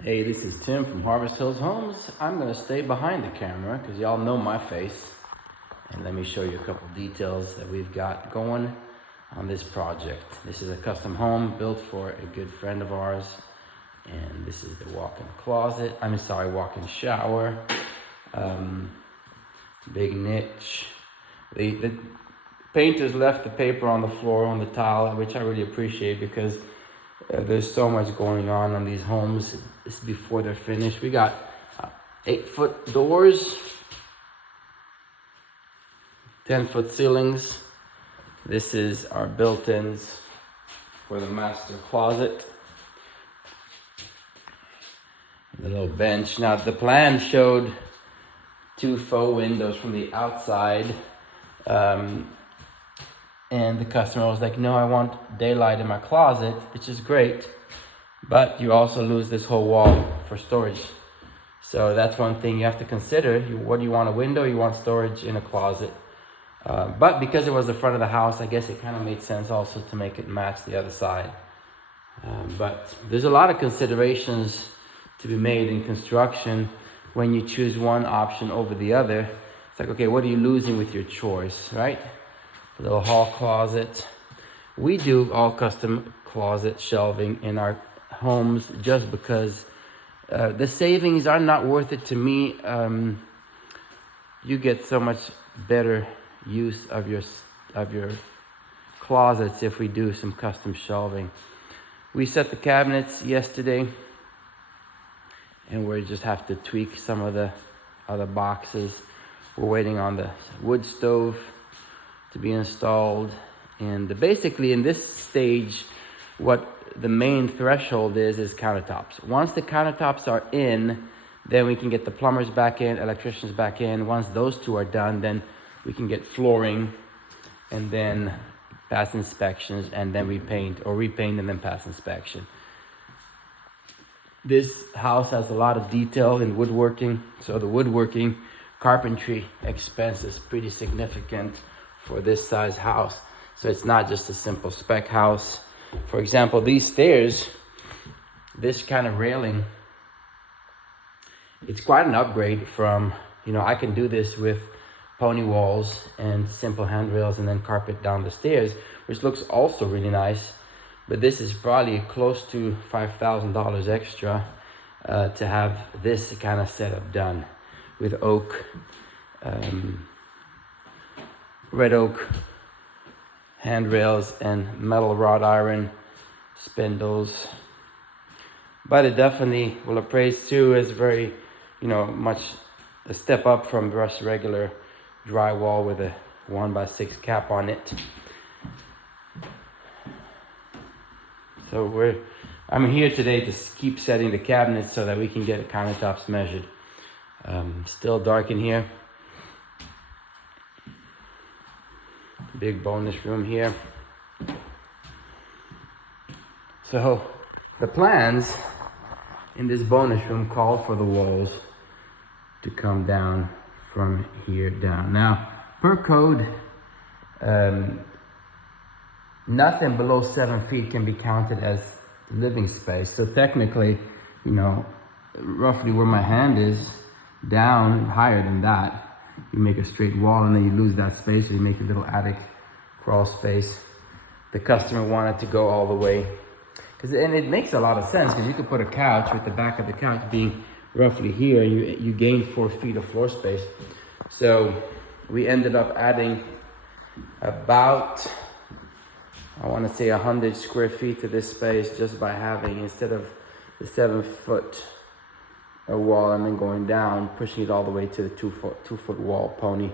Hey, this is Tim from Harvest Hills Homes. I'm gonna stay behind the camera because y'all know my face. And let me show you a couple details that we've got going on this project. This is a custom home built for a good friend of ours. And this is the walk-in closet. Walk-in shower. Big niche. The painters left the paper on the floor, on the tile, which I really appreciate because there's so much going on these homes. This is before they're finished. We got 8-foot doors, 10-foot ceilings. This is our built-ins for the master closet. The little bench. Now the plan showed 2 faux windows from the outside. And the customer was like, no, I want daylight in my closet, which is great. But you also lose this whole wall for storage. So that's one thing you have to consider. What do you want, a window? You want storage in a closet. But because it was the front of the house, I guess it kind of made sense also to make it match the other side. But there's a lot of considerations to be made in construction when you choose one option over the other. It's like, okay, what are you losing with your choice, right? A little hall closet. We do all custom closet shelving in our homes just because the savings are not worth it to me. You get so much better use of your closets if we do some custom shelving. We set the cabinets yesterday, and we just have to tweak some of the other boxes. We're waiting on the wood stove to be installed, and basically in this stage what the main threshold is countertops. Once the countertops are in, then we can get the plumbers back in, electricians back in. Once those two are done, then we can get flooring and then pass inspections, and then repaint and then pass inspection. This house has a lot of detail in woodworking, so the woodworking carpentry expense is pretty significant for this size house. So it's not just a simple spec house. For example, these stairs, this kind of railing, it's quite an upgrade from, I can do this with pony walls and simple handrails and then carpet down the stairs, which looks also really nice. But this is probably close to $5,000 extra to have this kind of setup done with oak, red oak handrails and metal wrought iron spindles. But it definitely will appraise too as very, much a step up from just regular drywall with a 1x6 cap on it. So I'm here today to keep setting the cabinets so that we can get the countertops measured. Still dark in here. Big bonus room here. So the plans in this bonus room call for the walls to come down from here down. Now, per code, nothing below 7 feet can be counted as living space. So technically, roughly where my hand is, down higher than that, you make a straight wall, and then you lose that space, so you make a little attic crawl space. The customer wanted to go all the way, and it makes a lot of sense, because you could put a couch with the back of the couch being roughly here, and you gain 4 feet of floor space. So we ended up adding about, I want to say 100 square feet to this space just by having, instead of the 7-foot wall and then going down, pushing it all the way to the 2-foot wall pony.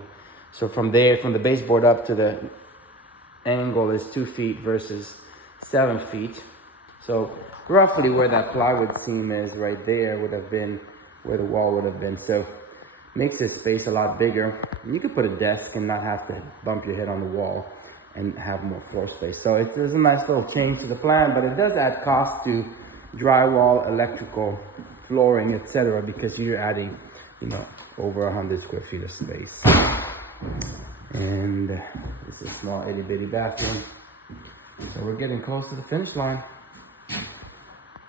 So from there, from the baseboard up to the angle is 2 feet versus 7 feet. So roughly where that plywood seam is right there would have been where the wall would have been. So makes this space a lot bigger. And you could put a desk and not have to bump your head on the wall and have more floor space. So there's a nice little change to the plan, but it does add cost to drywall, electrical, flooring, etc., because you're adding, over 100 square feet of space. And this is a small itty bitty bathroom. So we're getting close to the finish line.